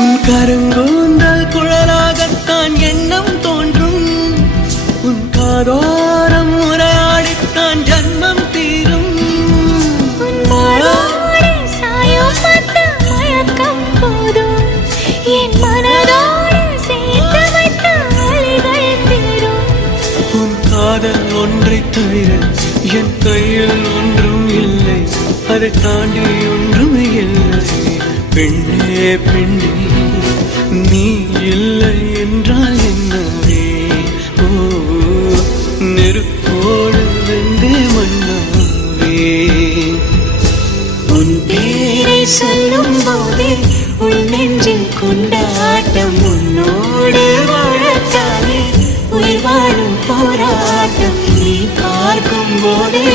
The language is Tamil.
உன் கருங்கூந்தல் குழலாகத்தான் எண்ணம் தோன்றும். உன் காதோரம் உரையாடித்தான் ஜன்மம் தீரும். என் மனதோடு சேர்த்து வைத்த வழிகள் தீரும். உன் காதல் ஒன்றை தவிர என் கையில் ஒன்றும் இல்லை, அதை தாண்டி ஒன்றும் இல்லை. பெண்ணே பெண்ணே நீ இல்லை என்றால் என்னவே? ஓ நெருப்போடு வெந்தே மண்ணாவே. உன் பேரை சொல்லும் போதே உன் நெஞ்சில் கொண்டாட்டம். உன்னோடு வாழத்தானே உயிர் வாழும் போராட்டம். நீ பார்க்கும் போதே